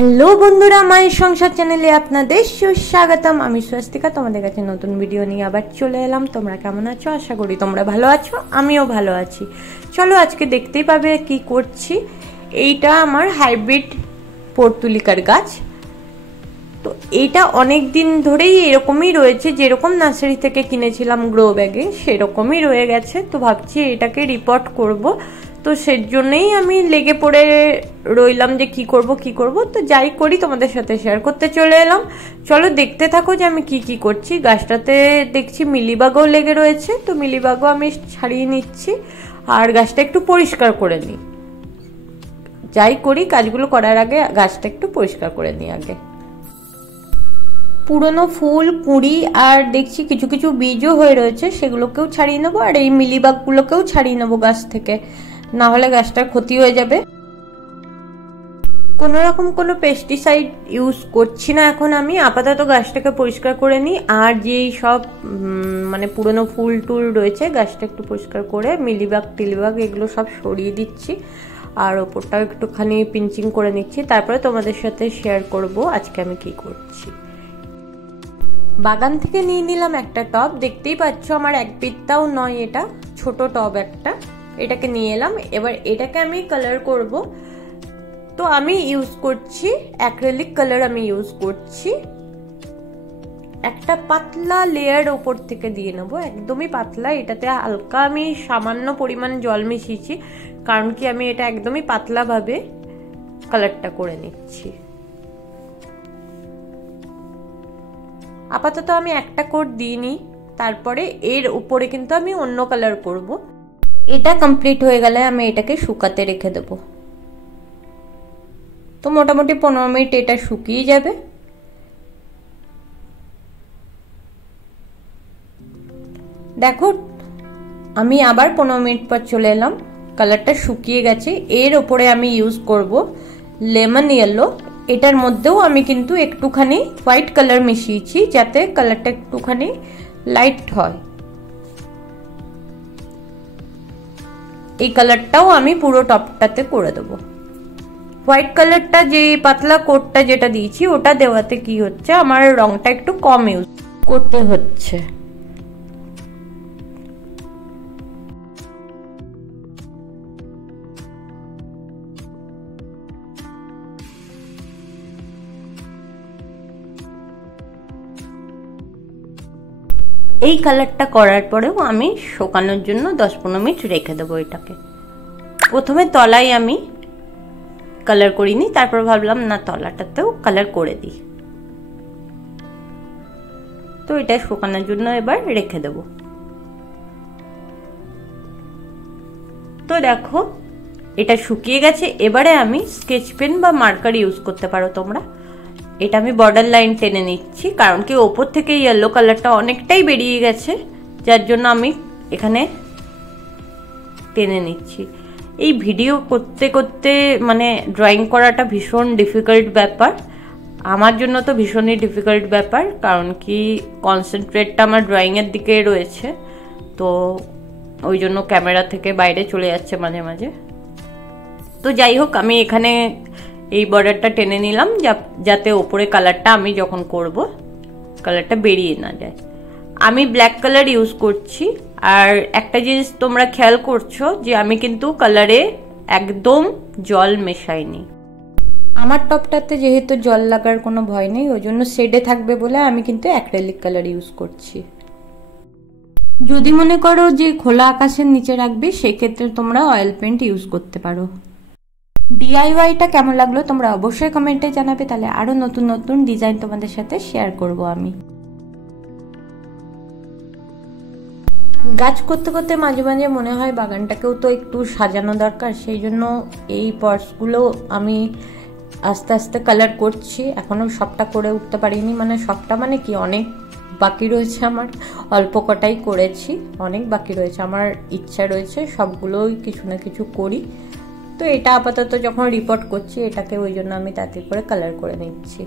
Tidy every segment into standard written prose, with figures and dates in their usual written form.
Hello বন্ধুরা, মায়ের সংসার চ্যানেলে আপনাদের সুস্বাগতম। আমি স্বস্তিকা, তোমাদের কাছে নতুন ভিডিও নিয়ে আবার চলে এলাম। তোমরা কেমন আছো? আশা করি তোমরা ভালো আছো, আমিও ভালো আছি। চলো আজকে দেখতেই পাবে কি করছি। এইটা আমার হাইব্রিড পর্তুলিকার গাছ। তো এইটা অনেক দিন ধরেই এরকমই রয়েছে, যেরকম নার্সারি থেকে কিনেছিলাম গ্রো ব্যাগে সেরকমই রয়ে গেছে। তো ভাবছি এটাকে রিপোর্ট করব। তো সেই জন্যই আমি লেগে পড়ে রইলাম যে কি করব। তো যাই করি তোমাদের সাথে শেয়ার করতে চলে এলাম। চলো দেখতে থাকো যে আমি কি করছি। গাছটাতে দেখছি মিলিবাগও লেগে রয়েছে, তো মিলিবাগও আমি ছাড়িয়ে নিচ্ছি আর গাছটা একটু পরিষ্কার করে নিই। যাই করি কাজগুলো করার আগে গাছটা একটু পরিষ্কার করে নিই আগে। পুরনো ফুল কুঁড়ি আর দেখছি কিছু কিছু বীজও হয়ে রয়েছে, সেগুলোকেও ছাড়িয়ে নেবো আর এই মিলিবাগগুলোকেও ছাড়িয়ে নেবো গাছ থেকে, না হলে গাছটার ক্ষতি হয়ে যাবে। কোনোরকম কোনো পেস্টিসাইড ইউজ করছি না এখন আমি। আপাতত গাছটাকে পরিষ্কার করে নিই আর যেই সব মানে পুরনো ফুল টুল রয়েছে গাছটা একটু পরিষ্কার করে মিলিবাগ টিলিবাগ এগুলো সব সরিয়ে দিচ্ছি আর ওপরটাও একটুখানি পিঞ্চিং করে নিচ্ছি। তারপরে তোমাদের সাথে শেয়ার করব আজকে আমি কি করছি। বাগান থেকে নিয়ে নিলাম একটা টব, দেখতেই পাচ্ছ আমার এক বিত্তাও নয়, এটা ছোট টব একটা। এটাকে নিয়ে এলাম, এবার এটাকে আমি কালার করব। তো আমি ইউজ করছি অ্যাক্রিলিক কালার, আমি ইউজ করছি। একটা পাতলা লেয়ার ওপর থেকে দিয়ে নেবো, একদমই পাতলা। এটাতে হালকা আমি সামান্য পরিমাণ জল মিশিয়েছি, কারণ কি আমি এটা একদমই পাতলা ভাবে কালারটা করে নিচ্ছি। আপাতত আমি একটা কোট দিইনি, তারপরে এর উপরে কিন্তু আমি অন্য কালার করব। এটা কমপ্লিট হয়ে গেলে আমি এটাকে শুকাতে রেখে দেবো। তো মোটামুটি 15 মিনিট এটা শুকিয়ে যাবে। দেখো আমি আবার 15 মিনিট পর চলে এলাম, কালারটা শুকিয়ে গেছে। এর উপরে আমি ইউজ করব লেমন ইয়েলো। এটার মধ্যেও আমি কিন্তু একটুখানি হোয়াইট কালার মিশিয়েছি, যাতে কালারটা একটুখানি লাইট হয়। এই কালারটাও আমি পুরো টপটাতে করে দেবো। হোয়াইট কালারটা যে পাতলা কোটটা যেটা দিয়েছি ওটা দেওয়াতে কি হচ্ছে, আমার রংটা একটু কম ইউজ করতে হচ্ছে। এই কালারটা করার পরেও আমি শুকানোর জন্য 10-15 মিনিট রেখে দেবো এটাকে। প্রথমে তলায় আমি কালার করিনি, তারপর ভাবলাম না তলাটাতেও কালার করে দিই। তো এটা শুকানোর জন্য এবার রেখে দেব। তো দেখো এটা শুকিয়ে গেছে। এবারে আমি স্কেচ পেন বা মার্কার ইউজ করতে পারো তোমরা। এটা আমি বর্ডার লাইন টেনে নিচ্ছি, কারণ কি ওপর থেকে ইয়েলো কালারটা অনেকটাই বেরিয়ে গেছে, যার জন্য আমি এখানে টেনে নিচ্ছি। এই ভিডিও করতে করতে মানে ড্রয়িং করাটা ভীষণ ডিফিকাল্ট ব্যাপার, আমার জন্য তো ভীষণই ডিফিকাল্ট ব্যাপার, কারণ কি কনসেন্ট্রেটটা আমার ড্রয়িংয়ের দিকে রয়েছে। তো ওই জন্য ক্যামেরা থেকে বাইরে চলে যাচ্ছে মাঝে মাঝে। তো যাই হোক, আমি এখানে এই বর্ডারটা টেনে নিলাম, যাতে ওপরে কালারটা আমি যখন করব কালারটা বেরিয়ে না যায়। আমি ব্ল্যাক কালার ইউজ করছি। আর একটা জিনিস তোমরা খেয়াল করছো যে আমি কিন্তু কালারে একদম জল মেশাইনি। আমার টপটাতে যেহেতু জল লাগার কোনো ভয় নেই, ওই জন্য শেডে থাকবে বলে আমি কিন্তু অ্যাক্রিলিক কালার ইউজ করছি। যদি মনে করো যে খোলা আকাশের নিচে রাখবে, সেক্ষেত্রে তোমরা অয়েল পেন্ট ইউজ করতে পারো। ডিআইওয়াইটা কেমন লাগলো তোমরা অবশ্যই কমেন্টে জানাবে, তাহলে আরো নতুন নতুন ডিজাইন তোমাদের সাথে শেয়ার করব আমি। গাছ করতে করতে মাঝে মাঝে মনে হয় বাগানটাকেও তো একটু সাজানো দরকার, সেই জন্য এই পটসগুলো আমি আস্তে আস্তে কালার করছি। এখনো সবটা করে উঠতে পারিনি, মানে সবটা মানে কি অনেক বাকি রয়েছে আমার। অল্প কটাই করেছি, অনেক বাকি রয়েছে। আমার ইচ্ছা রয়েছে সবগুলোই কিছু না কিছু করি। তো এটা আপাতত যখন রিপোর্ট করছি এটাকে ওই জন্য আমি তাতে করে কালার করে নিচ্ছি।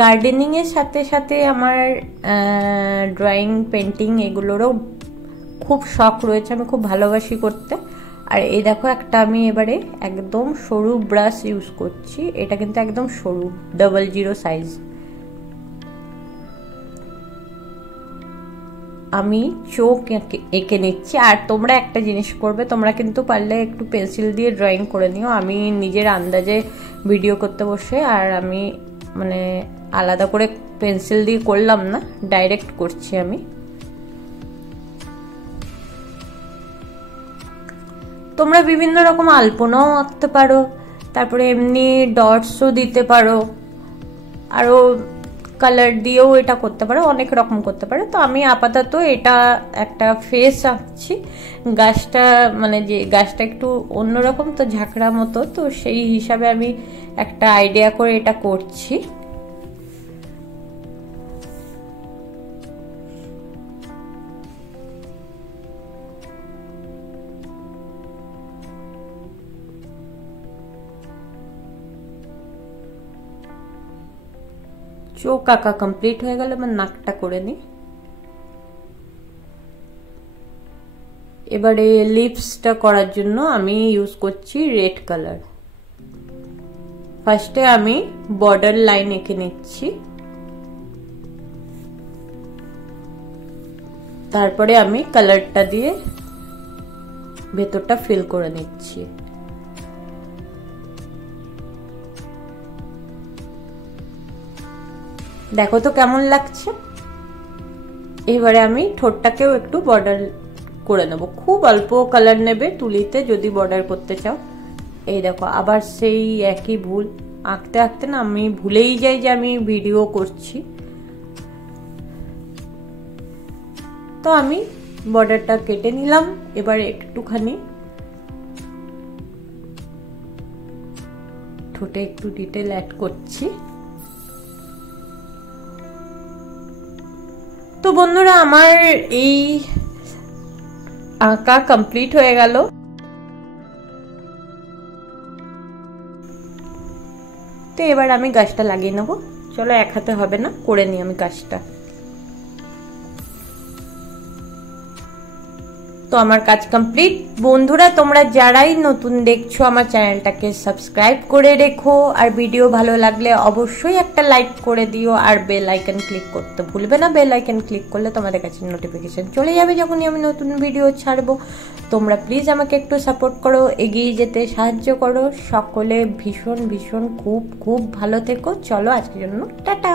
গার্ডেনিং এর সাথে সাথে আমার ড্রয়িং পেন্টিং এগুলোরও খুব শখ রয়েছে, আমি খুব ভালোবাসি করতে। আর এই দেখো একটা আমি এবারে একদম সরু ব্রাশ ইউজ করছি, এটা কিন্তু একদম সরু 00 সাইজ। আমি চোখ এঁকে নিচ্ছি। আর তোমরা একটা জিনিস করবে, তোমরা কিন্তু পারলে একটু পেন্সিল দিয়ে ড্রয়িং করে নিও। আমি নিজের আন্দাজে ভিডিও করতে বসে আর আমি মানে আলাদা করে পেন্সিল দিয়ে করলাম না, ডাইরেক্ট করছি আমি। তোমরা বিভিন্ন রকম আলপনাও আঁকতে পারো, তারপরে এমনি ডটসও দিতে পারো, আরও কালার দিয়েও এটা করতে পারো, অনেক রকম করতে পারো। তো আমি আপাতত এটা একটা ফেস আঁকছি। গাছটা মানে যে গাছটা একটু অন্যরকম তো, ঝাঁকড়া মতো, তো সেই হিসাবে আমি একটা আইডিয়া করে এটা করছি। চোখ আঁকা কমপ্লিট হয়ে গেল, এবার নাকটা করে নিই। এবারে লিপসটা করার জন্য আমি ইউজ করছি রেড কালার। ফার্স্টে আমি বর্ডার লাইন এঁকে নিচ্ছি, তারপরে আমি কালারটা দিয়ে ভেতরটা ফিল করে নিচ্ছি। দেখো তো কেমন লাগছে। এবারে আমি ঠোঁটটাকেও একটু বর্ডার করে নেব, খুব অল্প কালার নেবে তুলিতে যদি বর্ডার করতে চাও। এই দেখো আবার সেই একই ভুল, আঁকতে আঁকতে না আমি ভুলেই যাই যে আমি ভিডিও করছি। তো আমি বর্ডারটা কেটে নিলাম। এবার একটুখানি ঠোঁটে একটু ডিটেল অ্যাড করছি। তো বন্ধুরা আমার এই আঁকা কমপ্লিট হয়ে গেল। তো এবার আমি গাছটা লাগিয়ে নেবো। চলো, এক হাতে হবে না, করে নিই আমি গাছটা। তো আমার কাজ কমপ্লিট। বন্ধুরা তোমরা যারাই নতুন দেখছো আমার চ্যানেলটাকে সাবস্ক্রাইব করে রেখো, আর ভিডিও ভালো লাগলে অবশ্যই একটা লাইক করে দিও, আর বেল আইকন ক্লিক করতে ভুলবে না। বেল আইকন ক্লিক করলে তোমাদের কাছে নোটিফিকেশন চলে যাবে যখনই আমি নতুন ভিডিও ছাড়বো। তোমরা প্লিজ আমাকে একটু সাপোর্ট করো, এগিয়ে যেতে সাহায্য করো। সকলে ভীষণ ভীষণ খুব খুব ভালো থেকো। চলো আজকের জন্য টাটা।